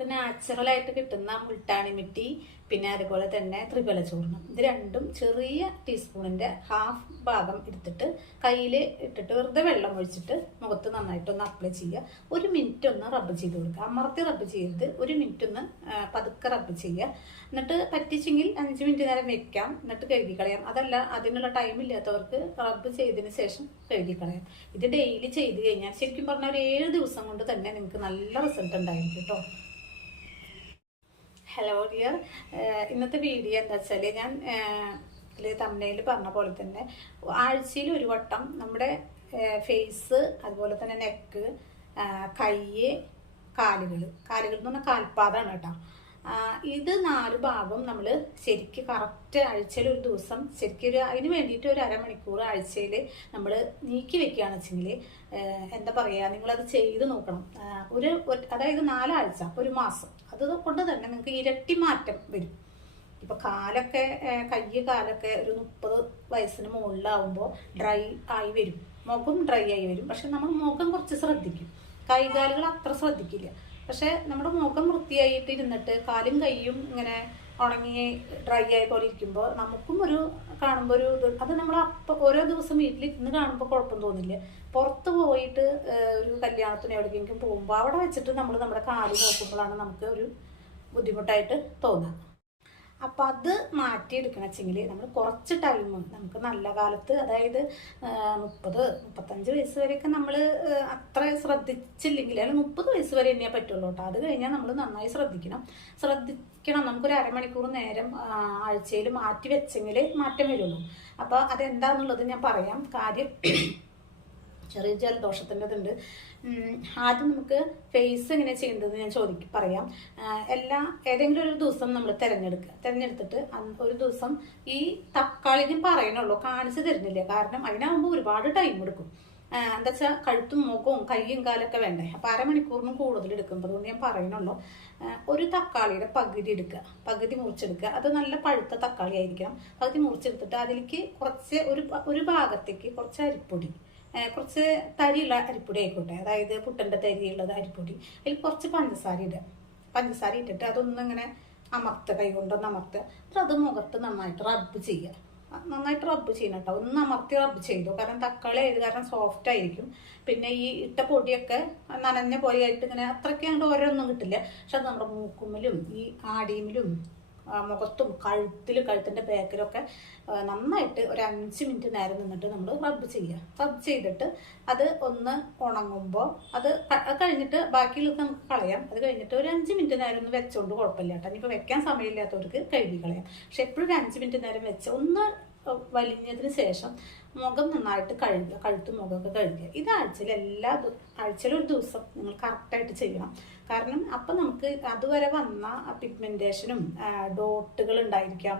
ഇത് നാച്ചുറലായിട്ട് കിട്ടുന്ന മുൾട്ടാണി മിട്ടി, പിന്നെ അതുപോലെ തന്നെ ത്രിഫല ചൂർണം. ഇത് രണ്ടും ചെറിയ ടീസ്പൂണിൻ്റെ ഹാഫ് ഭാഗം എടുത്തിട്ട് കയ്യിൽ ഇട്ടിട്ട് വെറുതെ വെള്ളം ഒഴിച്ചിട്ട് മുഖത്ത് നന്നായിട്ടൊന്ന് അപ്ലൈ ചെയ്യുക. 1 മിനിറ്റ് ഒന്ന് റബ്ബ് ചെയ്ത് കൊടുക്കുക. അമർത്തി റബ്ബ് ചെയ്ത് 1 മിനിറ്റ് ഒന്ന് പതുക്കെ റബ്ബ് ചെയ്യുക. എന്നിട്ട് പറ്റിച്ചെങ്കിൽ 5 മിനിറ്റ് നേരം വെക്കാം, എന്നിട്ട് കഴുകി കളയാം. അതല്ല അതിനുള്ള ടൈം ഇല്ലാത്തവർക്ക് റബ്ബ് ചെയ്തതിന് ശേഷം കഴുകി കളയാം. ഇത് ഡെയിലി ചെയ്ത് കഴിഞ്ഞാൽ ശരിക്കും പറഞ്ഞാൽ ഒരു 7 ദിവസം കൊണ്ട് തന്നെ നിങ്ങൾക്ക് നല്ല റിസൾട്ട് ഉണ്ടായിരിക്കും കേട്ടോ. ഹലോ ഡിയർ, ഇന്നത്തെ വീഡിയോ എന്താ വെച്ചാൽ ഞാൻ തമ്പനയിൽ പറഞ്ഞ പോലെ തന്നെ ആഴ്ചയിൽ ഒരു വട്ടം നമ്മുടെ ഫേസ്, അതുപോലെ തന്നെ നെക്ക്, കൈ, കാലുകൾ എന്ന് പറഞ്ഞാൽ കാൽപാദമാണ് കേട്ടോ. ഇത് 4 ഭാഗം നമ്മൾ ശരിക്കും കറക്റ്റ് ആഴ്ചയിൽ ഒരു ദിവസം ശരിക്കും അതിന് വേണ്ടിയിട്ട് ഒരു അരമണിക്കൂർ ആഴ്ചയിൽ നമ്മൾ നീക്കി വെക്കുകയാണെന്ന് വെച്ചെങ്കിൽ എന്താ പറയുക, നിങ്ങളത് ചെയ്ത് നോക്കണം. അതായത് 4 ആഴ്ച, ഒരു മാസം, അതുകൊണ്ട് തന്നെ നിങ്ങൾക്ക് ഇരട്ടി മാറ്റം വരും. ഇപ്പം കാലൊക്കെ കാലൊക്കെ ഒരു 30 വയസ്സിന് മുകളിലാവുമ്പോൾ ഡ്രൈ ആയി വരും, മുഖം ഡ്രൈ ആയി വരും. പക്ഷെ നമ്മൾ മുഖം കുറച്ച് ശ്രദ്ധിക്കും, കൈകാലുകൾ അത്ര ശ്രദ്ധിക്കില്ല. പക്ഷെ നമ്മുടെ മുഖം വൃത്തിയായിട്ട് ഇരുന്നിട്ട് കാലും കൈയും ഇങ്ങനെ ഉണങ്ങി ഡ്രൈ ആയ പോലെ ഇരിക്കുമ്പോൾ നമുക്കും ഒരു കാണുമ്പോൾ ഒരു ഇത്, അത് നമ്മൾ ഓരോ ദിവസം വീട്ടിലിരുന്ന് കാണുമ്പോൾ കുഴപ്പം തോന്നില്ല. പുറത്ത് പോയിട്ട് ഒരു കല്യാണത്തിന് എവിടേക്കെങ്കിലും പോകുമ്പോൾ അവിടെ വെച്ചിട്ട് നമ്മൾ നമ്മുടെ കാല് നോക്കുമ്പോഴാണ് നമുക്ക് ഒരു ബുദ്ധിമുട്ടായിട്ട് തോന്നുക. അപ്പം അത് മാറ്റിയെടുക്കണം വെച്ചെങ്കിൽ നമ്മൾ കുറച്ച് ടൈം നമുക്ക് നല്ല കാലത്ത്, അതായത് 30-35 വയസ്സ് വരെയൊക്കെ നമ്മൾ അത്ര ശ്രദ്ധിച്ചില്ലെങ്കിൽ, അല്ലെങ്കിൽ 30 വയസ്സ് വരെ തന്നെയേ പറ്റുള്ളൂ കേട്ടോ. അത് കഴിഞ്ഞാൽ നമ്മൾ നന്നായി ശ്രദ്ധിക്കണം. നമുക്കൊരു അരമണിക്കൂർ നേരം ആഴ്ചയിൽ മാറ്റി വെച്ചെങ്കിൽ മാറ്റം വരുള്ളൂ. അപ്പോൾ അതെന്താണെന്നുള്ളത് ഞാൻ പറയാം. കാര്യം ചെറിയ ജലദോഷത്തിൻ്റെതുണ്ട്. ആദ്യം നമുക്ക് ഫേസ് എങ്ങനെ ചെയ്യേണ്ടത് ഞാൻ പറയാം. ഏതെങ്കിലും ഒരു ദിവസം നമ്മൾ തിരഞ്ഞെടുത്തിട്ട് ഒരു ദിവസം ഈ തക്കാളി ഞാൻ പറയണുള്ളൂ, കാണിച്ചു തരുന്നില്ല. കാരണം അതിനാകുമ്പോൾ ഒരുപാട് ടൈം എടുക്കും. എന്താ വെച്ചാൽ കഴുത്തും മുഖവും കൈയും കാലൊക്കെ വേണ്ടേ. അപ്പോൾ അരമണിക്കൂറിനും കൂടുതൽ എടുക്കും. അതുകൊണ്ട് ഞാൻ പറയണുള്ളൂ. ഒരു തക്കാളിയുടെ പകുതി എടുക്കുക, പകുതി മുറിച്ചെടുക്കുക. അത് നല്ല പഴുത്ത തക്കാളി ആയിരിക്കണം. പകുതി മുറിച്ചെടുത്തിട്ട് അതിലേക്ക് ഒരു ഭാഗത്തേക്ക് കുറച്ച് അരിപ്പൊടി, കുറച്ച് തരിയുള്ള അരിപ്പൊടി ആയിക്കോട്ടെ, അതായത് പുട്ടൻ്റെ തരിയുള്ളത് അരിപ്പൊടി, അതിൽ കുറച്ച് പഞ്ചസാര ഇട്ടിട്ട് അതൊന്നിങ്ങനെ കൈ കൊണ്ടൊന്ന് അമർത്തുക. എന്നിട്ട് അത് മുഖത്ത് നന്നായിട്ട് റബ്ബ് ചെയ്യുക. നന്നായിട്ട് റബ്ബ് ചെയ്യണം കേട്ടോ. ഒന്ന് അമർത്തി റബ്ബ് ചെയ്തു. കാരണം തക്കാളി ആയത് കാരണം സോഫ്റ്റ് ആയിരിക്കും. പിന്നെ ഈ ഇട്ട പൊടിയൊക്കെ നനഞ്ഞ പോലെയായിട്ട് ഇങ്ങനെ അത്രയ്ക്ക് അങ്ങോട്ട് ഓരോന്നും കിട്ടില്ല. പക്ഷെ അത് നമ്മുടെ മൂക്കുമ്മിലും ഈ ആടിയിലും മുഖത്തും കഴുത്തിൻ്റെ ബാക്കിലൊക്കെ നന്നായിട്ട് ഒരു 5 മിനിറ്റ് നേരം നിന്നിട്ട് നമ്മൾ റബ്ബ് ചെയ്യുക. റബ്ബ് ചെയ്തിട്ട് അത് ഒന്ന് ഉണങ്ങുമ്പോൾ അത് കഴിഞ്ഞിട്ട് ബാക്കിയുള്ളത് നമുക്ക് കളയാം. അത് കഴിഞ്ഞിട്ട് ഒരു 5 മിനിറ്റ് നേരം ഒന്ന് വെച്ചോണ്ട് കുഴപ്പമില്ല കേട്ടോ. ഇനിയിപ്പോൾ വെക്കാൻ സമയമില്ലാത്തവർക്ക് കഴുകി കളയാം. പക്ഷെ എപ്പോഴും ഒരു 5 മിനിറ്റ് നേരം വെച്ച് ഒന്ന് വലിഞ്ഞതിന് ശേഷം മുഖം നന്നായിട്ട് കഴുകുക, കഴുത്തും മുഖമൊക്കെ കഴുകുക. ഇത് ആഴ്ചയിലും ഒരു ദിവസം നിങ്ങൾ കറക്റ്റായിട്ട് ചെയ്യണം. കാരണം അപ്പം നമുക്ക് അതുവരെ വന്ന പിഗ്മെൻറ്റേഷനും ഡോട്ടുകൾ ഉണ്ടായിരിക്കാം,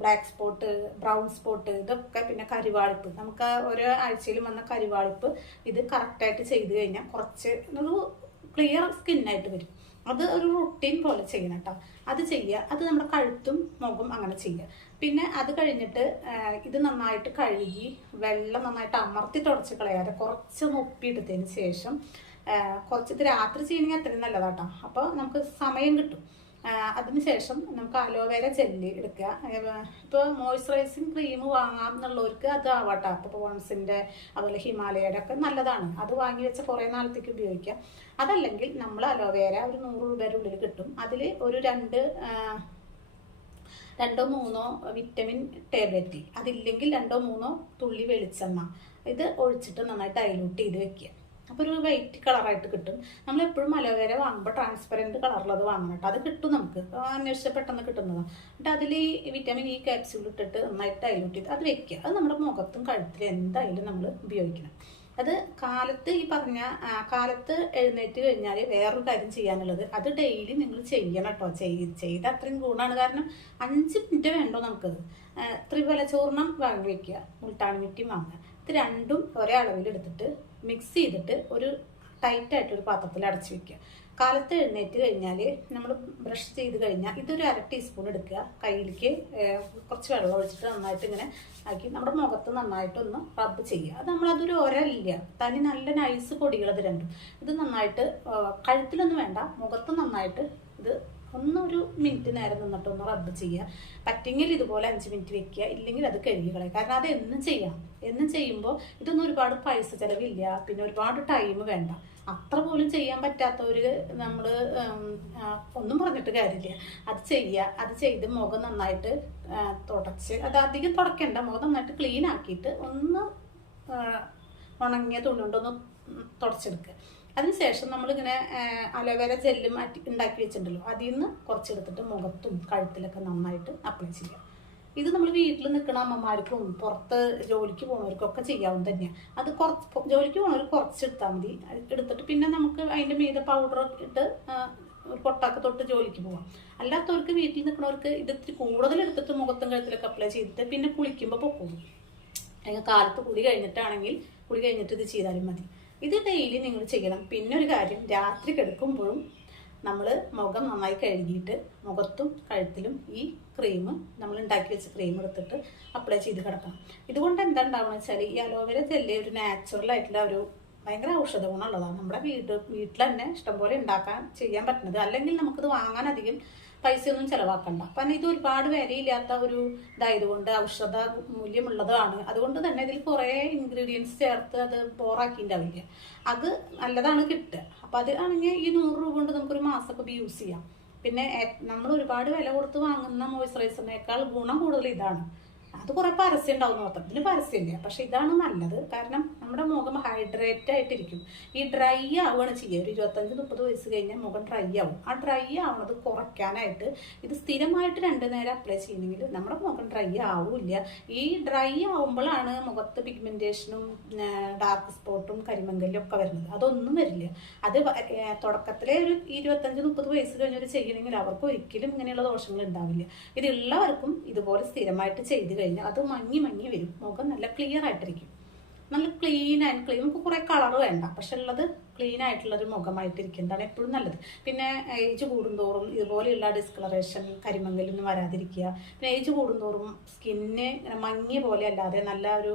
ബ്ലാക്ക് സ്പോട്ട്, ബ്രൗൺ സ്പോട്ട്, ഇതൊക്കെ, പിന്നെ കരിവാളിപ്പ്, നമുക്ക് ഓരോ ആഴ്ചയിലും വന്ന കരിവാളിപ്പ് ഇത് കറക്റ്റായിട്ട് ചെയ്ത് കഴിഞ്ഞാൽ കുറച്ച് ഒരു ക്ലിയർ സ്കിന്നായിട്ട് വരും. അത് ഒരു റുട്ടീൻ പോലെ ചെയ്യണം കേട്ടോ. അത് ചെയ്യുക. അത് നമ്മുടെ കഴുത്തും മുഖം അങ്ങനെ ചെയ്യുക. പിന്നെ അത് കഴിഞ്ഞിട്ട് ഇത് നന്നായിട്ട് കഴുകി വെള്ളം നന്നായിട്ട് അമർത്തി തുടച്ച് കളയാതെ കുറച്ച് ഒപ്പിയെടുത്തതിന് ശേഷം ഇത് രാത്രി ചെയ്യണമെങ്കിൽ അത്രയും നല്ലതാട്ടോ. അപ്പോൾ നമുക്ക് സമയം കിട്ടും. അതിനുശേഷം നമുക്ക് അലോവേര ജെല്ലി എടുക്കുക. ഇപ്പോൾ മോയ്സ്ചറൈസിങ് ക്രീം വാങ്ങാം എന്നുള്ളവർക്ക് അത് ആവാട്ടോ. അപ്പോൾ പോൺസിൻ്റെ അതുപോലെ ഹിമാലയയുടെ ഒക്കെ നല്ലതാണ്. അത് വാങ്ങി വെച്ച കുറേ നാളത്തേക്ക് ഉപയോഗിക്കാം. അതല്ലെങ്കിൽ നമ്മൾ അലോവേര ഒരു 100 രൂപയുടെ ഉള്ളിൽ കിട്ടും. അതിൽ ഒരു 2-3 വിറ്റമിൻ ടാബ്ലറ്റ്, അതില്ലെങ്കിൽ 2-3 തുള്ളി വെളിച്ചെണ്ണ ഇത് ഒഴിച്ചിട്ട് നന്നായിട്ട് ഡൈലൂട്ട് ചെയ്ത് വെക്കുക. അപ്പോൾ ഒരു വൈറ്റ് കളറായിട്ട് കിട്ടും. നമ്മളെപ്പോഴും അലോവേര വാങ്ങുമ്പോൾ ട്രാൻസ്പെറൻറ്റ് കളറുള്ളത് വാങ്ങണം കേട്ടോ. അത് കിട്ടും, നമുക്ക് അന്വേഷിച്ചാൽ പെട്ടെന്ന് കിട്ടുന്നതാണ്. എന്നിട്ട് അതിൽ വിറ്റാമിൻ ഇ ക്യാപ്സ്യൂൾ ഇട്ടിട്ട് നന്നായിട്ട് ഡൈലൂട്ട് ചെയ്ത് അത് വെക്കുക. അത് നമ്മുടെ മുഖത്തും കഴുത്തിലും എന്തായാലും നമ്മൾ ഉപയോഗിക്കണം. അത് കാലത്ത് എഴുന്നേറ്റ് കഴിഞ്ഞാൽ വേറൊരു കാര്യം ചെയ്യാനുള്ളത്, അത് ഡെയിലി നിങ്ങൾ ചെയ്യണം കേട്ടോ. ചെയ്ത് അത്രയും ഗുണമാണ്. കാരണം 5 മിനിറ്റ് വേണ്ടോ നമുക്കത്. ത്രിഫല ചൂർണം വാങ്ങി വയ്ക്കുക, മുൾട്ടാണി മിട്ടി വാങ്ങുക. ഇത് രണ്ടും ഒരേ അളവിൽ എടുത്തിട്ട് മിക്സ് ചെയ്തിട്ട് ഒരു ടൈറ്റായിട്ടൊരു പാത്രത്തിൽ അടച്ചു വെക്കുക. കാലത്ത് എഴുന്നേറ്റ് കഴിഞ്ഞാൽ നമ്മൾ ബ്രഷ് ചെയ്ത് കഴിഞ്ഞാൽ ഇതൊരു 1/2 ടീസ്പൂൺ എടുക്കുക, കയ്യിലേക്ക് കുറച്ച് വെള്ളം ഒഴിച്ചിട്ട് നന്നായിട്ട് ഇങ്ങനെ ആക്കി നമ്മുടെ മുഖത്ത് നന്നായിട്ടൊന്ന് റബ്ബ് ചെയ്യുക. അത് നമ്മളതൊരു ഒരല്ല, തനി നല്ല നൈസ് പൊടികൾ അത് രണ്ടും. ഇത് നന്നായിട്ട് കഴുത്തിലൊന്നും വേണ്ട, മുഖത്ത് നന്നായിട്ട് ഇത് ഒന്നൊരു മിനിറ്റ് നേരം നിന്നിട്ട് ഒന്ന് റബ്ബ് ചെയ്യുക. പറ്റെങ്കിൽ ഇതുപോലെ 5 മിനിറ്റ് വെക്കുക, ഇല്ലെങ്കിൽ അത് കഴുകി കളയുക. കാരണം അത് എന്നും ചെയ്യണം. എന്നും ചെയ്യുമ്പോൾ ഇതൊന്നും ഒരുപാട് പൈസ ചിലവില്ല, പിന്നെ ഒരുപാട് ടൈം വേണ്ട. അത്ര പോലും ചെയ്യാൻ പറ്റാത്തവർ നമ്മൾ ഒന്നും പറഞ്ഞിട്ട് കാര്യമില്ല, അത് ചെയ്യുക. അത് ചെയ്ത് മുഖം നന്നായിട്ട് തുടച്ച്, അത് അധികം തുടയ്ക്കേണ്ട, മുഖം നന്നായിട്ട് ക്ലീൻ ആക്കിയിട്ട് ഒന്ന് ഉണങ്ങിയ തുണി കൊണ്ടൊന്ന് തുടച്ചെടുക്കുക. അതിനുശേഷം നമ്മളിങ്ങനെ അലോവേര ജെല്ല് ഉണ്ടാക്കി വെച്ചിട്ടുണ്ടല്ലോ, അതിൽ നിന്ന് കുറച്ചെടുത്തിട്ട് മുഖത്തും കഴുത്തിലൊക്കെ നന്നായിട്ട് അപ്ലൈ ചെയ്യുക. ഇത് നമ്മൾ വീട്ടിൽ നിൽക്കുന്ന അമ്മമാർക്കും പുറത്ത് ജോലിക്ക് പോകുന്നവർക്കൊക്കെ ചെയ്യാവുന്ന തന്നെയാണ്. അത് ജോലിക്ക് പോകുന്നവർ കുറച്ചെടുത്താൽ മതി. എടുത്തിട്ട് പിന്നെ നമുക്ക് അതിൻ്റെ മീതെ പൗഡറൊക്കെ ഇട്ട് ഒരു പൊട്ടാക്ക് തൊട്ട് ജോലിക്ക് പോവാം. അല്ലാത്തവർക്ക് വീട്ടിൽ നിൽക്കുന്നവർക്ക് ഇത് ഇത്തിരി കൂടുതൽ എടുത്തിട്ട് മുഖത്തും കഴുത്തിലൊക്കെ അപ്ലൈ ചെയ്തിട്ട് പിന്നെ കുളിക്കുമ്പോൾ പൊക്കോളും. അല്ലെങ്കിൽ കാലത്ത് കുളി കഴിഞ്ഞിട്ടാണെങ്കിൽ കുളി കഴിഞ്ഞിട്ട് ഇത് ചെയ്താലും മതി. ഇത് ഡെയിലി നിങ്ങൾ ചെയ്യണം. പിന്നെ ഒരു കാര്യം, രാത്രി കിടക്കുമ്പോഴും നമ്മൾ മുഖം നന്നായി കഴുകിയിട്ട് മുഖത്തും കഴുത്തിലും ഈ ക്രീം, നമ്മൾ ഉണ്ടാക്കി വെച്ച ക്രീം എടുത്തിട്ട് അപ്ലൈ ചെയ്ത് കിടക്കണം. ഇതുകൊണ്ട് എന്താ ഉണ്ടാവുക വെച്ചാൽ, ഈ അലോവേര ജെല്ല് ഒരു നാച്ചുറൽ ആയിട്ടുള്ള ഒരു ഭയങ്കര ഔഷധ ഗുണമുള്ളതാണ്. നമ്മുടെ വീട്ടിൽ തന്നെ ഇഷ്ടംപോലെ ചെയ്യാൻ പറ്റുന്നത്. അല്ലെങ്കിൽ നമുക്കിത് വാങ്ങാൻ അധികം പൈസയൊന്നും ചിലവാക്കണ്ട. അപ്പം ഇത് ഒരുപാട് വിലയില്ലാത്ത ഒരു ഇതായതുകൊണ്ട് ഔഷധ മൂല്യമുള്ളതാണ്. അതുകൊണ്ട് തന്നെ ഇതിൽ കുറേ ഇൻഗ്രീഡിയൻസ് ചേർത്ത് അത് ബോറാക്കിണ്ടാവില്ല. അത് നല്ലതാണ് കിട്ടുക. അപ്പം അത് ആണെങ്കിൽ ഈ 100 രൂപ കൊണ്ട് നമുക്കൊരു മാസമൊക്കെ യൂസ് ചെയ്യാം. പിന്നെ നമ്മൾ ഒരുപാട് വില കൊടുത്ത് വാങ്ങുന്ന മോയ്സ്ചറൈസറിനേക്കാൾ ഗുണം കൂടുതൽ ഇതാണ്. അത് കുറെ പരസ്യം ഉണ്ടാവും നോക്കാം, ഇതിന് പരസ്യമില്ല. പക്ഷെ ഇതാണ് നല്ലത്. കാരണം നമ്മുടെ മുഖം ഹൈഡ്രേറ്റ് ആയിട്ടിരിക്കും. ഈ ഡ്രൈ ആവുകയാണ് ചെയ്യുക. ഒരു 25-30 വയസ്സ് കഴിഞ്ഞാൽ മുഖം ഡ്രൈ ആവും. ആ ഡ്രൈ ആവുന്നത് കുറയ്ക്കാനായിട്ട് ഇത് സ്ഥിരമായിട്ട് 2 നേരം അപ്ലൈ ചെയ്യണമെങ്കിൽ നമ്മുടെ മുഖം ഡ്രൈ ആവില്ല. ഈ ഡ്രൈ ആവുമ്പോഴാണ് മുഖത്ത് പിഗ്മെന്റേഷനും ഡാർക്ക് സ്പോട്ടും കരിമങ്കലും ഒക്കെ വരുന്നത്. അതൊന്നും വരില്ല. അത് തുടക്കത്തിലെ ഒരു 25-30 വയസ്സ് കഴിഞ്ഞവർ ചെയ്യണമെങ്കിൽ അവർക്ക് ഒരിക്കലും ഇങ്ങനെയുള്ള ദോഷങ്ങൾ ഉണ്ടാവില്ല. ഇതുള്ളവർക്കും ഇതുപോലെ സ്ഥിരമായിട്ട് ചെയ്ത് കഴിഞ്ഞാൽ അത് മങ്ങി വരും. മുഖം നല്ല ക്ലിയർ ആയിട്ടിരിക്കും. നല്ല ക്ലീൻ നമുക്ക് കുറെ കളർ വേണ്ട, പക്ഷെ ഉള്ളത് ക്ലീൻ ആയിട്ടുള്ളൊരു മുഖമായിട്ടിരിക്കുന്നതാണ് എപ്പോഴും നല്ലത്. പിന്നെ ഏജ് കൂടുന്തോറും ഇതുപോലെയുള്ള ഡിസ്കളറേഷൻ കരിമങ്കലൊന്നും വരാതിരിക്കുക. പിന്നെ ഏജ് കൂടുന്തോറും സ്കിന്ന് മങ്ങിയ പോലെ അല്ലാതെ നല്ല ഒരു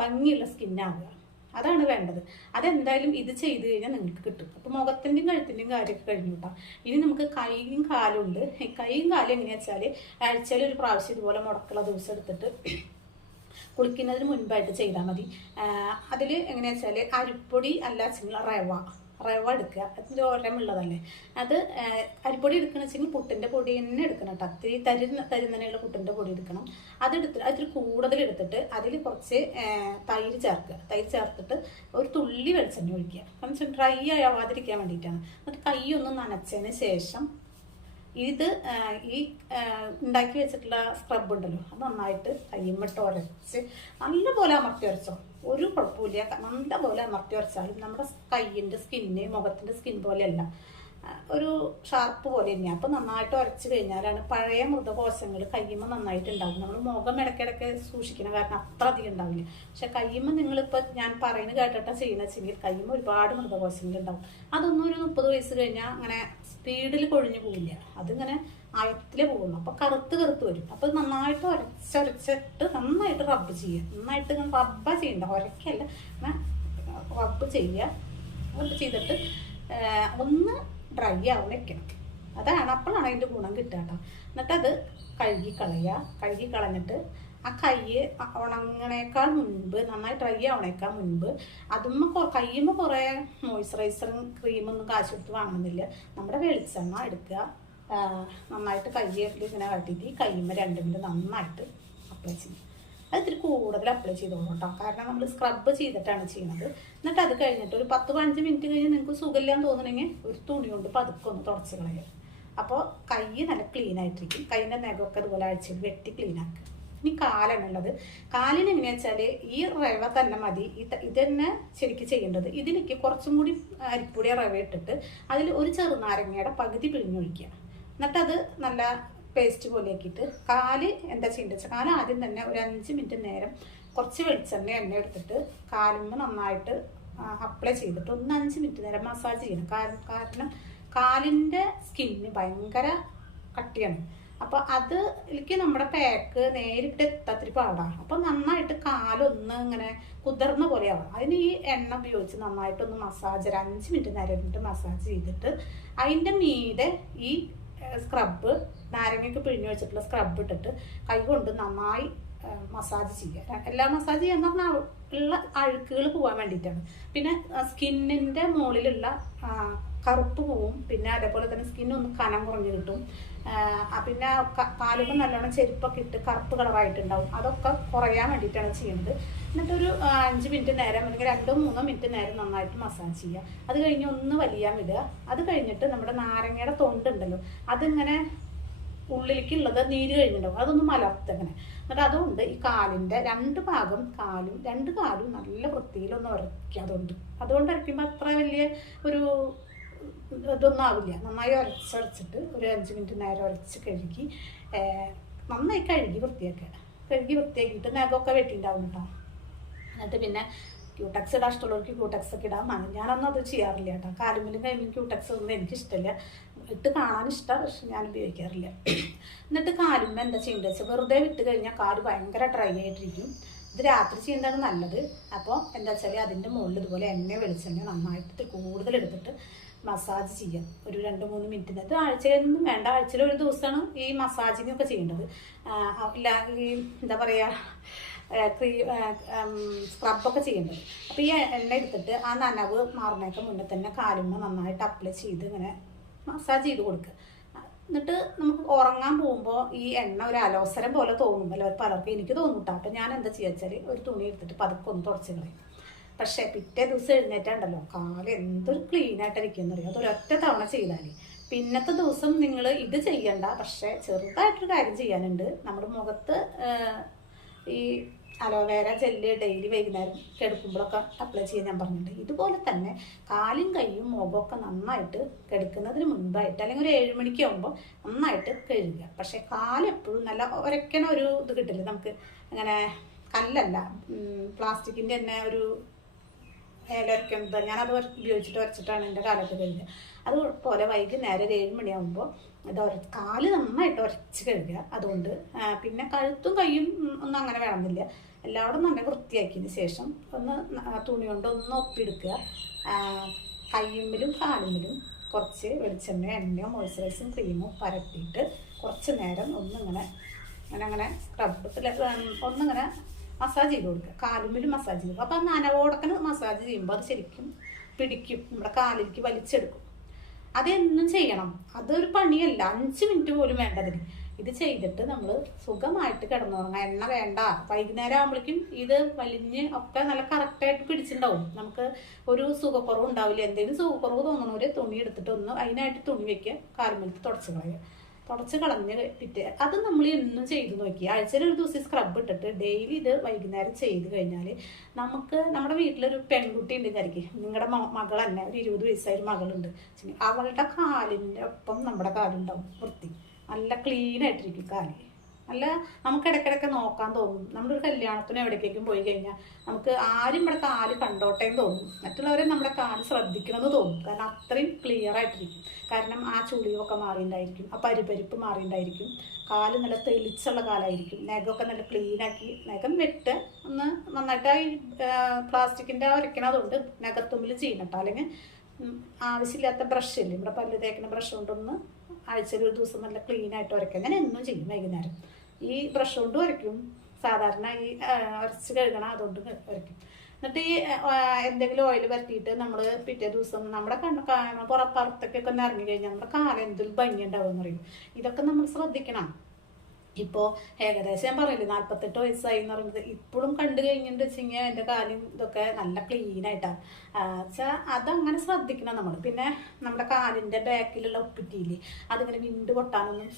ഭംഗിയുള്ള സ്കിന്നാവുക. അതാണ് വേണ്ടത്. അതെന്തായാലും ഇത് ചെയ്ത് കഴിഞ്ഞാൽ നിങ്ങൾക്ക് കിട്ടും. അപ്പോൾ മുഖത്തിൻ്റെയും കഴുത്തിൻ്റെയും കാര്യമൊക്കെ കഴിഞ്ഞു കേട്ടോ. ഇനി നമുക്ക് കൈയും കാലും ഉണ്ട്. കൈയും കാലും എങ്ങനെയാ വെച്ചാൽ ആഴ്ചയിൽ ഒരു പ്രാവശ്യം ഇതുപോലെ മുടക്കുള്ള ദിവസം എടുത്തിട്ട് കുളിക്കുന്നതിന് മുൻപായിട്ട് ചെയ്താൽ മതി. അതിൽ എങ്ങനെയാ വെച്ചാൽ അരിപ്പൊടി അല്ല റവ എടുക്കുക. അതിൻ്റെ ഓരമുള്ളതല്ലേ അത്. അരിപ്പൊടി എടുക്കണമെന്ന് വെച്ചെങ്കിൽ പുട്ടിൻ്റെ പൊടി തന്നെ എടുക്കണം കേട്ടോ. അത്തിരി തരുന്നതിനുള്ള പുട്ടിൻ്റെ പൊടി എടുക്കണം. അതെടുത്തിട്ട് അതിൽ കൂടുതൽ എടുത്തിട്ട് അതിൽ കുറച്ച് തൈര് ചേർത്തിട്ട് ഒരു തുള്ളി വെളിച്ചെണ്ണ ഒഴിക്കുക. കാരണം വെച്ചാൽ ഡ്രൈ ആവാതിരിക്കാൻ വേണ്ടിയിട്ടാണ്. എന്നിട്ട് കൈ ഒന്ന് നനച്ചതിന് ശേഷം ഇത് ഈ ഉണ്ടാക്കി വെച്ചിട്ടുള്ള സ്ക്രബ് ഉണ്ടല്ലോ, അത് നന്നായിട്ട് കയ്യുമ്മിട്ട് ഉരച്ച് നല്ലപോലെ അമർത്തി ഉരച്ചോ. ഒരു കുഴപ്പമില്ല, നല്ലപോലെ അമർത്തി ഉരച്ചാലും നമ്മുടെ കയ്യിൻ്റെ സ്കിന്ന് മുഖത്തിൻ്റെ സ്കിൻ പോലെയല്ല, ഒരു ഷാർപ്പ് പോലെ തന്നെയാണ്. അപ്പം നന്നായിട്ട് ഉരച്ച് കഴിഞ്ഞാലാണ് പഴയ മൃതകോശങ്ങൾ കയ്യുമ്പോൾ നന്നായിട്ട് ഉണ്ടാവും. നമ്മൾ മുഖം ഇടയ്ക്കിടയ്ക്ക് സൂക്ഷിക്കണം, കാരണം അത്ര അധികം ഉണ്ടാവില്ല. പക്ഷെ കയ്യുമ്പോൾ നിങ്ങളിപ്പോൾ ഞാൻ പറയുന്നത് കേട്ടിട്ടാണ് ചെയ്യുന്നത് വെച്ചെങ്കിൽ കയ്യുമ്പോൾ ഒരുപാട് മൃതകോശങ്ങൾ ഉണ്ടാവും. അതൊന്നും ഒരു 30 വയസ്സ് കഴിഞ്ഞാൽ അങ്ങനെ സ്പീഡിൽ കൊഴിഞ്ഞു പോവില്ല, അതിങ്ങനെ ആയത്തിലേ പോകുള്ളൂ. അപ്പോൾ കറുത്ത് വരും. അപ്പോൾ നന്നായിട്ട് ഉരച്ചിട്ട് നന്നായിട്ട് റബ്ബ് ചെയ്യുക. നന്നായിട്ട് ഇങ്ങനെ റബ്ബ ചെയ്യണ്ട, ഉരക്കല്ല, ഇങ്ങനെ റബ്ബ് ചെയ്യുക. റബ്ബ് ചെയ്തിട്ട് ഒന്ന് ഡ്രൈ ആവാൻ വെക്കണം. അപ്പോഴാണ് അതിൻ്റെ ഗുണം കിട്ടുക കേട്ടോ. എന്നിട്ടത് കഴുകി കളഞ്ഞിട്ട് ആ കൈ ഉണങ്ങണേക്കാൾ മുൻപ്, നന്നായി ഡ്രൈ ആവണേക്കാൾ മുൻപ് കയ്യുമ്പോൾ കുറേ മോയ്സ്ചറൈസറും ക്രീമൊന്നും കാശ് കൊടുത്ത് വാങ്ങുന്നില്ല. നമ്മുടെ വെളിച്ചെണ്ണ എടുക്കുക, നന്നായിട്ട് കയ്യിൽ ഇങ്ങനെ കാട്ടിയിട്ട് ഈ കയ്യുമ്പോൾ 2 മിനിറ്റ് നന്നായിട്ട് അപ്ലൈ ചെയ്യും. അത് ഇത്തിരി കൂടുതൽ അപ്ലൈ ചെയ്തോളൂ കേട്ടോ, കാരണം നമ്മൾ സ്ക്രബ് ചെയ്തിട്ടാണ് ചെയ്യുന്നത്. എന്നിട്ട് അത് കഴിഞ്ഞിട്ട് ഒരു 10-15 മിനിറ്റ് കഴിഞ്ഞ് നിങ്ങൾക്ക് സുഖമില്ലാന്ന് തോന്നണമെങ്കിൽ ഒരു തുണി കൊണ്ട് പതുക്കെ ഒന്ന് തുടച്ച് കളയുക. അപ്പോൾ കൈ നല്ല ക്ലീൻ ആയിട്ടിരിക്കും. കൈയിൻ്റെ നഖമൊക്കെ അതുപോലെ അഴിച്ചിട്ട് വെട്ടി ക്ലീൻ ആക്കുക. ഇനി കാലാണുള്ളത്. കാലിന് എങ്ങനെയാ വെച്ചാൽ ഈ റവ തന്നെ മതി. ഇത് തന്നെ ശരിക്കും ചെയ്യേണ്ടത്. ഇതിലേക്ക് കുറച്ചും കൂടി അരിപ്പൊടി റവ ഇട്ടിട്ട് അതിൽ ഒരു ചെറുനാരങ്ങയുടെ പകുതി പിഴിഞ്ഞൊഴിക്കുക. എന്നിട്ടത് നല്ല പേസ്റ്റ് പോലെ ആക്കിയിട്ട് കാല് എന്താ ചെയ്യേണ്ടത് വെച്ചാൽ, കാല് ആദ്യം തന്നെ ഒരു 5 മിനിറ്റ് നേരം കുറച്ച് എണ്ണ എടുത്തിട്ട് കാലുമ്പോൾ നന്നായിട്ട് അപ്ലൈ ചെയ്തിട്ട് ഒന്ന് 5 മിനിറ്റ് നേരം മസാജ് ചെയ്യണം. കാരണം കാലിൻ്റെ സ്കിന്ന് ഭയങ്കര കട്ടിയാണ്. അപ്പോൾ അതിലേക്ക് നമ്മുടെ പാക്ക് നേരിട്ട് എത്താത്തിരി പാടാണ്. അപ്പോൾ നന്നായിട്ട് കാലൊന്ന് ഇങ്ങനെ കുതിർന്ന പോലെയാവും. അതിന് ഈ എണ്ണ ഉപയോഗിച്ച് നന്നായിട്ടൊന്ന് മസാജ്, ഒരു 5 മിനിറ്റ് നേരം ഇരുന്നിട്ട് മസാജ് ചെയ്തിട്ട് അതിൻ്റെ മീതെ ഈ സ്ക്രബ്, നാരങ്ങയൊക്കെ പിഴിഞ്ഞ് വെച്ചിട്ടുള്ള സ്ക്രബ് ഇട്ടിട്ട് കൈ കൊണ്ട് നന്നായി മസാജ് ചെയ്യുക. എല്ലാ മസാജ് ചെയ്യാന്ന് പറഞ്ഞാൽ ഉള്ള അഴുക്കുകൾ പോകാൻ വേണ്ടിയിട്ടാണ്. പിന്നെ സ്കിന്നിൻ്റെ മുകളിലുള്ള കറുപ്പ് പോവും. പിന്നെ അതേപോലെ തന്നെ സ്കിന്നൊന്ന് കനം കുറഞ്ഞ് കിട്ടും. പിന്നെ കാലുമ്പോൾ നല്ലോണം ചെരുപ്പൊക്കെ ഇട്ട് കറുപ്പ് കളറായിട്ടുണ്ടാവും. അതൊക്കെ കുറയാൻ വേണ്ടിയിട്ടാണ് ചെയ്യുന്നത്. എന്നിട്ടൊരു 5 മിനിറ്റ് നേരം അല്ലെങ്കിൽ 2-3 മിനിറ്റ് നേരം നന്നായിട്ട് മസാജ് ചെയ്യുക. അത് കഴിഞ്ഞ് ഒന്ന് വലിയാൻ വിടുക. അത് കഴിഞ്ഞിട്ട് നമ്മുടെ നാരങ്ങയുടെ തൊണ്ടുണ്ടല്ലോ, അതിങ്ങനെ ഉള്ളിലേക്കുള്ളത് നീര് കഴിഞ്ഞിട്ടുണ്ടാവും, അതൊന്ന് മലർത്തങ്ങനെ. എന്നിട്ട് അതുകൊണ്ട് ഈ കാലിൻ്റെ 2 ഭാഗം കാലും 2 കാലും നല്ല വൃത്തിയിലൊന്ന് ഉരയ്ക്കുക. അതുകൊണ്ട് ഉരയ്ക്കുമ്പോൾ അത്ര വലിയ ഒരു ഇതൊന്നും ആവില്ല. നന്നായി ഉരച്ചിട്ട് ഒരു 5 മിനിറ്റ് നേരം ഉരച്ച് കഴുകി നന്നായി കഴുകി വൃത്തിയാക്കിയിട്ട് നഖമൊക്കെ വെട്ടിയിട്ടുണ്ടാവും കേട്ടോ. എന്നിട്ട് പിന്നെ ക്യൂടെക്സ് ഇടാൻ ഇഷ്ടമുള്ളവർക്ക് ക്യൂടെക്സ് ഒക്കെ ഇടാൻ മതി. ഞാനൊന്നും അത് ചെയ്യാറില്ല കേട്ടോ. കാലുമ്മിലും കയ്യിലും ക്യൂടെക്സ് ഒന്നും എനിക്കിഷ്ടമില്ല. ഇട്ട് കാണാൻ ഇഷ്ടമാണ്, പക്ഷെ ഞാൻ ഉപയോഗിക്കാറില്ല. എന്നിട്ട് കാലുമ്മ എന്താ ചെയ്യേണ്ടത് വെച്ചാൽ വെറുതെ വിട്ട് കഴിഞ്ഞാൽ കാല് ഭയങ്കര ഡ്രൈ ആയിട്ടിരിക്കും. ഇത് രാത്രി ചെയ്യുന്നതാണ് നല്ലത്. അപ്പോൾ എന്താ വെച്ചാൽ അതിൻ്റെ മുകളിൽ ഇതുപോലെ വെളിച്ചെണ്ണ നന്നായിട്ട് കൂടുതൽ എടുത്തിട്ട് മസാജ് ചെയ്യാം ഒരു 2-3 മിനിറ്റിന്. അത് ആഴ്ചയിലൊന്നും വേണ്ട, ആഴ്ചയിൽ ഒരു ദിവസമാണ് ഈ മസാജിങ് ഒക്കെ ചെയ്യേണ്ടത്. ഇല്ല ഈ എന്താ പറയുക സ്ക്രബൊക്കെ ചെയ്യേണ്ടത്. അപ്പോൾ ഈ എണ്ണ എടുത്തിട്ട് ആ നനവ് മാറുന്നേക്ക് മുന്നേ തന്നെ കാലുമ്മ നന്നായിട്ട് അപ്ലൈ ചെയ്ത് ഇങ്ങനെ മസാജ് ചെയ്ത് കൊടുക്കുക. എന്നിട്ട് നമുക്ക് ഉറങ്ങാൻ പോകുമ്പോൾ ഈ എണ്ണ ഒരു അലോസരം പോലെ തോന്നുമല്ലോ പലർക്കും, എനിക്ക് തോന്നും കേട്ടോ. അപ്പം ഞാൻ എന്താ ചെയ്യുക വെച്ചാൽ ഒരു തുണി എടുത്തിട്ട് പതുക്കെ ഒന്ന് തുടച്ച് കളയും. പക്ഷേ പിറ്റേ ദിവസം എഴുന്നേറ്റുണ്ടല്ലോ കാല് എന്തൊരു ക്ലീൻ ആയിട്ടിരിക്കുന്നറിയോ. അതൊരൊറ്റ തവണ ചെയ്താൽ പിന്നത്തെ ദിവസം നിങ്ങൾ ഇത് ചെയ്യണ്ട. പക്ഷേ ചെറുതായിട്ടൊരു കാര്യം ചെയ്യാനുണ്ട്. നമ്മുടെ മുഖത്ത് ഈ അലോവേര ജെല്ല് ഡെയിലി വൈകുന്നേരം കിടക്കുമ്പോഴൊക്കെ അപ്ലൈ ചെയ്യാൻ ഞാൻ പറഞ്ഞിട്ടുണ്ട്. ഇതുപോലെ തന്നെ കാലും കൈയും മുഖമൊക്കെ നന്നായിട്ട് കിടക്കുന്നതിന് മുൻപായിട്ട് അല്ലെങ്കിൽ ഒരു 7 മണിക്ക് ആകുമ്പോൾ നന്നായിട്ട് കഴുകുക. പക്ഷേ കാലെപ്പോഴും നല്ല ഉരയ്ക്കണ ഒരു ഇത് കിട്ടില്ല നമുക്ക്, അങ്ങനെ കല്ലല്ല പ്ലാസ്റ്റിക്കിൻ്റെ തന്നെ ഒരു ഇലരയ്ക്കുന്നത്. ഞാനത് ഉപയോഗിച്ചിട്ട് ഉരച്ചിട്ടാണ് എൻ്റെ കാലത്ത് കഴുകുക. അതുപോലെ വൈകുന്നേരം ഒരു 7 മണിയാകുമ്പോൾ കാല് നന്നായിട്ട് ഉരച്ച് കഴുകുക. അതുകൊണ്ട് പിന്നെ കഴുത്തും കൈയും ഒന്നും അങ്ങനെ വേണമെന്നില്ല. എല്ലാവരും നല്ല വൃത്തിയാക്കിയതിന് ശേഷം ഒന്ന് തുണി കൊണ്ട് ഒന്ന് ഒപ്പിയെടുക്കുക. കയ്യുമ്മിലും കാലുമ്മിലും കുറച്ച് വെളിച്ചെണ്ണ, എണ്ണയോ മോയ്സ്ചറൈസിങ് ക്രീമോ പരത്തിയിട്ട് കുറച്ച് നേരം അങ്ങനെ സ്ക്രബ് ഒന്നിങ്ങനെ മസാജ് ചെയ്ത് കൊടുക്കുക. കാലുമ്മിലും മസാജ് ചെയ്ത് കൊടുക്കുക. അപ്പോൾ ആ നനവോടക്കന് മസാജ് ചെയ്യുമ്പോൾ അത് ശരിക്കും പിടിക്കും, നമ്മുടെ കാലിലേക്ക് വലിച്ചെടുക്കും. അതെന്നും ചെയ്യണം. അതൊരു പണിയല്ല, 5 മിനിറ്റ് പോലും വേണ്ടതിന്. ഇത് ചെയ്തിട്ട് നമ്മൾ സുഖമായിട്ട് കിടന്നുറങ്ങാം. എണ്ണ വേണ്ട. വൈകുന്നേരം ആകുമ്പോഴേക്കും ഇത് വലിഞ്ഞ് ഒക്കെ നല്ല കറക്റ്റായിട്ട് പിടിച്ചിട്ടുണ്ടാവും. നമുക്ക് ഒരു സുഖക്കുറവ് ഉണ്ടാവില്ല. എന്തെങ്കിലും സുഖക്കുറവ് തോന്നണവര് തുണി എടുത്തിട്ട് ഒന്ന് അതിനായിട്ട് തുണി വയ്ക്കുക, കാലുമെടുത്ത് തുടച്ച് കളഞ്ഞ് പിറ്റേ അത് നമ്മൾ എന്നും ചെയ്ത് നോക്കി. ആഴ്ചയിൽ ഒരു ദിവസം സ്ക്രബ് ഇട്ടിട്ട് ഡെയിലി ഇത് വൈകുന്നേരം ചെയ്ത് കഴിഞ്ഞാൽ നമുക്ക് നമ്മുടെ വീട്ടിലൊരു പെൺകുട്ടി ഉണ്ട് വിചാരിക്കും, നിങ്ങളുടെ മകൾ തന്നെ ഒരു 20 വയസ്സായൊരു മകളുണ്ട്, അവളുടെ കാലിൻ്റെ ഒപ്പം നമ്മുടെ കാലുണ്ടാവും വൃത്തി, നല്ല ക്ലീൻ ആയിട്ടിരിക്കും കാല്. നല്ല നമുക്ക് ഇടയ്ക്കിടയ്ക്ക് നോക്കാൻ തോന്നും. നമ്മളൊരു കല്യാണത്തിന് എവിടേക്കും പോയി കഴിഞ്ഞാൽ നമുക്ക് ആരും ഇവിടെ കാല് കണ്ടോട്ടേന്ന് തോന്നും, മറ്റുള്ളവരെ നമ്മുടെ കാല് ശ്രദ്ധിക്കണമെന്ന് തോന്നും. കാരണം അത്രയും ക്ലിയർ ആയിട്ടിരിക്കും. കാരണം ആ ചുളിവൊക്കെ മാറിയിട്ടുണ്ടായിരിക്കും, ആ പരിപ്പ് മാറിയിട്ടുണ്ടായിരിക്കും, കാല് നല്ല തെളിച്ചുള്ള കാലായിരിക്കും, നഖമൊക്കെ നല്ല ക്ലീനാക്കി. നഖം വെട്ട് ഒന്ന് നന്നായിട്ട് ഈ പ്ലാസ്റ്റിക്കിൻ്റെ ഉരയ്ക്കണതുകൊണ്ട് നഖത്തുമ്പിൽ ചെയ്യണം കേട്ടോ. അല്ലെങ്കിൽ ആവശ്യമില്ലാത്ത ബ്രഷ് ഇല്ലേ, ഇവിടെ പല്ല് തേക്കുന്ന ബ്രഷ് കൊണ്ടൊന്ന് ആഴ്ചയിൽ ഒരു ദിവസം നല്ല ക്ലീനായിട്ട് ഉരയ്ക്കുക. ഞാൻ എന്നും ചെയ്യും വൈകുന്നേരം. ഈ ബ്രഷ് കൊണ്ട് ഉരയ്ക്കും, സാധാരണ ഈ ഉരച്ച് കഴുകണം അതുകൊണ്ട് ഉരയ്ക്കും. എന്നിട്ട് ഈ എന്തെങ്കിലും ഓയിൽ പരത്തിയിട്ട് നമ്മൾ പിറ്റേ ദിവസം നമ്മുടെ പുറത്തൊക്കെ ഒന്ന് ഇറങ്ങി കഴിഞ്ഞാൽ നമ്മുടെ കാലം എന്തൊരു ഭംഗി ഉണ്ടാവുമെന്ന് പറയും. ഇതൊക്കെ നമ്മൾ ശ്രദ്ധിക്കണം. ഇപ്പോൾ ഏകദേശം ഞാൻ പറയില്ലേ 48 വയസ്സായി എന്ന് പറയുന്നത്, ഇപ്പോഴും കണ്ടു കഴിഞ്ഞിട്ട് വെച്ചെങ്കിൽ എൻ്റെ കാലും ഇതൊക്കെ നല്ല ക്ലീനായിട്ടാണ് വെച്ചാൽ അതങ്ങനെ ശ്രദ്ധിക്കണം നമ്മൾ. പിന്നെ നമ്മുടെ കാലിൻ്റെ ബാക്കിലുള്ള ഉപ്പിറ്റിയില്ലേ, അതിങ്ങനെ വിണ്ട് പൊട്ടാനൊന്നും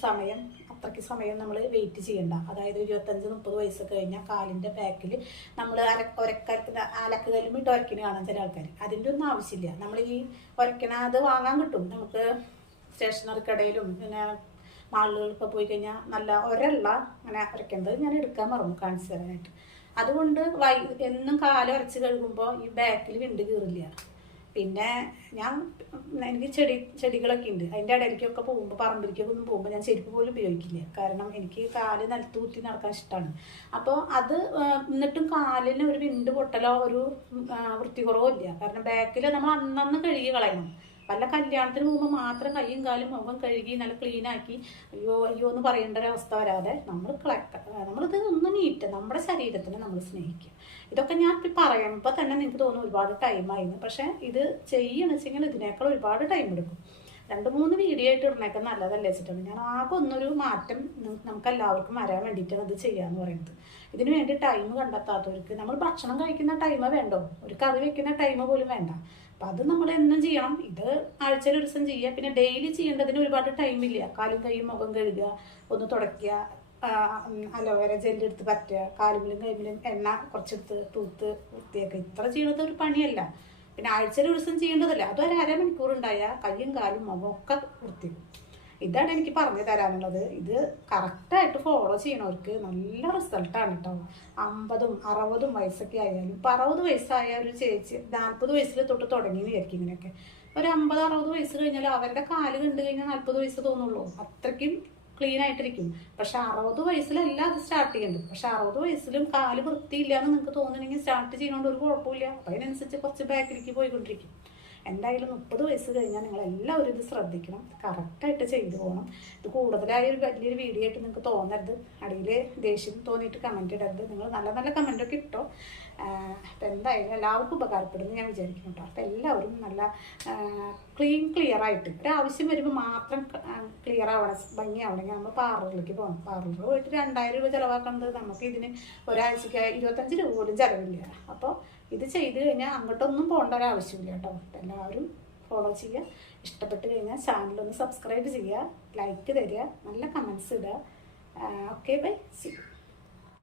അത്രയ്ക്ക് സമയം നമ്മൾ വെയിറ്റ് ചെയ്യണ്ട. അതായത് 25-30 വയസ്സൊക്കെ കഴിഞ്ഞാൽ കാലിൻ്റെ ബാക്കിൽ നമ്മൾ അലക്കുകല്ലും ഇട്ട് ഉരക്കിന് കാണാൻ ചില ആൾക്കാർ. അതിൻ്റെ ഒന്നും ആവശ്യമില്ല. നമ്മൾ ഈ ഉരക്കണ അത് വാങ്ങാൻ കിട്ടും നമുക്ക് സ്റ്റേഷനറി കടയിലും പിന്നെ മാളുകളിലൊക്കെ പോയി കഴിഞ്ഞാൽ നല്ല ഒരല്ല അങ്ങനെ ഉരയ്ക്കേണ്ടത്. ഞാൻ എടുക്കാൻ മറന്നു കാണിച്ചു തരാനായിട്ട്. അതുകൊണ്ട് എന്നും കാല് ഉരച്ച് കഴുകുമ്പോൾ ഈ ബാക്കിൽ വിണ്ട് കീറില്ല. പിന്നെ എനിക്ക് ചെടികളൊക്കെ ഉണ്ട്. അതിൻ്റെ ഇടയിലേക്കൊക്കെ പോകുമ്പോൾ പറമ്പിലേക്കൊക്കെ ഒന്നും പോകുമ്പോൾ ഞാൻ ചെരുപ്പ് പോലും ഉപയോഗിക്കില്ല. കാരണം എനിക്ക് കാല് നിലത്ത് കുത്തി നടക്കാൻ ഇഷ്ടമാണ്. അപ്പോൾ അത് എന്നിട്ടും കാലിന് ഒരു വിണ്ട് പൊട്ടലോ ഒരു വൃത്തികുറവോ ഇല്ല. കാരണം ബാക്കിൽ നമ്മൾ അന്നന്ന് കഴുകി കളയണം. വല്ല കല്യാണത്തിന് പോകുമ്പോൾ മാത്രം കയ്യും കാലും മുഖം കഴുകി നല്ല ക്ലീനാക്കി അയ്യോ അയ്യോ എന്ന് പറയേണ്ട ഒരവസ്ഥ വരാതെ നമ്മളിത് ഒന്ന് നീറ്റ് നമ്മുടെ ശരീരത്തിനെ നമ്മൾ സ്നേഹിക്കുക. ഇതൊക്കെ ഞാൻ പറയുമ്പോൾ തന്നെ നിങ്ങൾക്ക് തോന്നും ഒരുപാട് ടൈമായിരുന്നു. പക്ഷേ ഇത് ചെയ്യണമെങ്കിൽ ഇതിനേക്കാൾ ഒരുപാട് ടൈം എടുക്കും. 2-3 വീഡിയോ ആയിട്ട് ഇടണേക്കെ നല്ലതല്ലേ വെച്ചിട്ടാണ് ഞാൻ ആകെ ഒന്നൊരു മാറ്റം നമുക്ക് എല്ലാവർക്കും വരാൻ വേണ്ടിയിട്ടാണ് ഇത് ചെയ്യാന്ന് പറയുന്നത്. ഇതിനു വേണ്ടി ടൈം കണ്ടെത്താത്തവർക്ക് നമ്മൾ ഭക്ഷണം കഴിക്കുന്ന ടൈം വേണ്ടോ, ഒരു കറി വെക്കുന്ന ടൈം പോലും വേണ്ട. അപ്പം അത് നമ്മൾ എന്നും ചെയ്യണം. ഇത് ആഴ്ചയിൽ ഒരു ദിവസം ചെയ്യുക. പിന്നെ ഡെയിലി ചെയ്യേണ്ടതിന് ഒരുപാട് ടൈമില്ല. കാലും കൈയും മുഖം കഴുകുക, ഒന്ന് തുടയ്ക്കുക, അലോവേര ജെല്ലെടുത്ത് പറ്റുക, കാലുമിലും കൈമിലും എണ്ണ കുറച്ചെടുത്ത് തൂത്ത് വൃത്തിയാക്കുക. ഇത്ര ചെയ്യുന്നത് ഒരു പണിയല്ല. പിന്നെ ആഴ്ചയിൽ ഒരു ദിവസം ചെയ്യേണ്ടതല്ല. അതൊരു അരമണിക്കൂർ ഉണ്ടായാൽ കയ്യും കാലും മുഖം ഒക്കെ വൃത്തിയാക്കും. ഇതാണ് എനിക്ക് പറഞ്ഞു തരാനുള്ളത്. ഇത് കറക്റ്റായിട്ട് ഫോളോ ചെയ്യണവർക്ക് നല്ല റിസൾട്ടാണ് കേട്ടോ. 50-60 വയസ്സൊക്കെ ആയാലും ഇപ്പം 60 വയസ്സായ ഒരു ചേച്ചി 40 വയസ്സിൽ തൊട്ട് തുടങ്ങിയെന്ന് വിചാരിക്കും. ഇങ്ങനെയൊക്കെ ഒരു 50-60 വയസ്സ് കഴിഞ്ഞാൽ അവരുടെ കാല് കണ്ടു കഴിഞ്ഞാൽ 40 വയസ്സ് തോന്നുള്ളൂ. അത്രയ്ക്കും ക്ലീൻ ആയിട്ടിരിക്കും. പക്ഷെ 60 വയസ്സിലല്ല അത് സ്റ്റാർട്ട് ചെയ്യേണ്ടത്. പക്ഷെ 60 വയസ്സിലും കാല് വൃത്തിയില്ല എന്ന് നിങ്ങൾക്ക് തോന്നുന്നെങ്കിൽ സ്റ്റാർട്ട് ചെയ്യുന്നതുകൊണ്ട് ഒരു കുഴപ്പമില്ല. അപ്പം അതിനനുസരിച്ച് കുറച്ച് ബാക്കിലേക്ക് പോയിക്കൊണ്ടിരിക്കും. എന്തായാലും 30 വയസ്സ് കഴിഞ്ഞാൽ നിങ്ങളെല്ലാവരും ഇത് ശ്രദ്ധിക്കണം. കറക്റ്റായിട്ട് ചെയ്തു പോകണം. ഇത് കൂടുതലായ ഒരു വലിയൊരു വീഡിയോ ആയിട്ട് നിങ്ങൾക്ക് തോന്നരുത്. അടിയിൽ ദേഷ്യം തോന്നിയിട്ട് കമൻറ്റ് ഇടരുത്. നിങ്ങൾ നല്ല നല്ല കമൻറ്റൊക്കെ ഇട്ടോ. അപ്പം എന്തായാലും എല്ലാവർക്കും ഉപകാരപ്പെടുമെന്ന് ഞാൻ വിചാരിക്കുന്നു കേട്ടോ. അപ്പം എല്ലാവരും നല്ല ക്ലിയറായിട്ട് ഒരാവശ്യം വരുമ്പോൾ മാത്രം ക്ലിയർ ആവണം, ഭംഗിയാവണമെങ്കിൽ നമ്മൾ പാർലറിലേക്ക് പോകണം. പാർലറിൽ പോയിട്ട് 2000 രൂപ ചിലവാക്കുന്നത് നമുക്ക് ഇതിന് ഒരാഴ്ചയ്ക്ക് 25 രൂപ പോലും ചിലവില്ല. അപ്പോൾ ഇത് ചെയ്ത് കഴിഞ്ഞാൽ അങ്ങോട്ടൊന്നും പോകേണ്ട ഒരാവശ്യമില്ല കേട്ടോ. എല്ലാവരും ഫോളോ ചെയ്യുക. ഇഷ്ടപ്പെട്ട് കഴിഞ്ഞാൽ ചാനലൊന്ന് സബ്സ്ക്രൈബ് ചെയ്യുക, ലൈക്ക് തരിക, നല്ല കമൻസ് ഇടുക. Okay bye, see U.